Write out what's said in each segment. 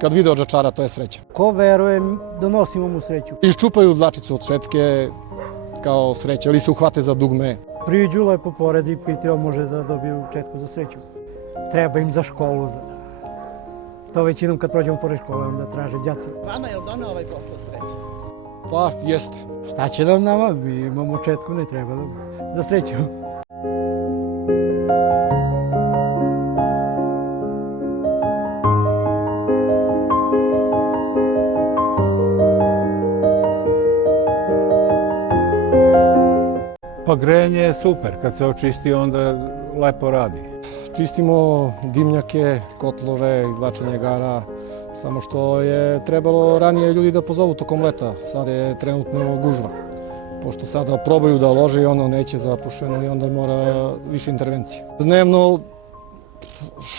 Kad vide odžačara, to je sreća. Ko veruje, donosimo mu sreću. Iščupaju dlačicu od šetke kao sreća, ili se uhvate za dugme. Priđu, lepo poredi, pitaju, može da dobiju četku za sreću. Treba im za školu. To većinom kad prođemo pored škole, onda traže đaci. Vama je li donao ovaj posao sreću? Pa, jeste. Šta će nam nama? Mi imamo četku, ne treba nam za sreću. Pa grejanje je super, kad se očisti onda lepo radi. Čistimo dimnjake, kotlove, izvlačenje gara, samo što je trebalo ranije ljudi da pozovu tokom leta. Sad je trenutno gužva, pošto sada probaju da lože i ono neće zapušeno i onda mora više intervencije. Dnevno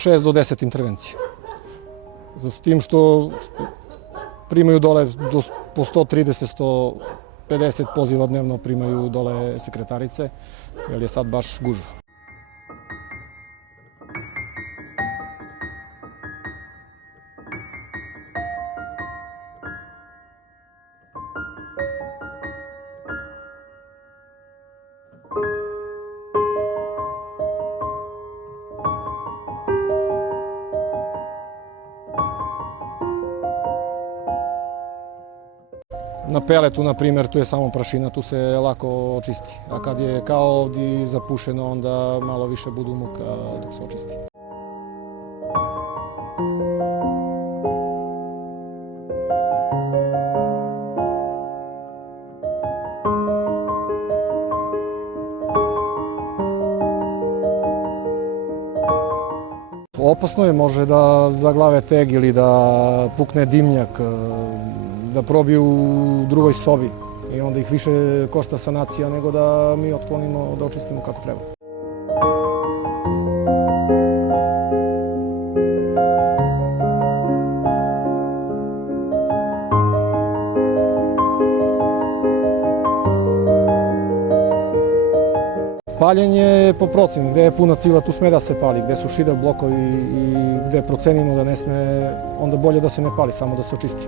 6 do 10 intervencija. S tim što primaju dole po 130, 150 poziva dnevno primaju dole sekretarice, jer je sad baš gužva. Na peletu, na primjer, tu je samo prašina, tu se lako očisti. A kad je kao ovdje zapušeno, onda malo više budu muka dok se očisti. Opasno je, može da zaglave teg ili da pukne dimnjak, da probiju u drugoj sobi i onda ih više košta sanacija nego da mi otklonimo, da očistimo kako treba. Paljenje je po proceni, gde je puna cila tu sme da se pali, gde su šidel blokovi i gde procenimo da ne sme, onda bolje da se ne pali, samo da se očisti.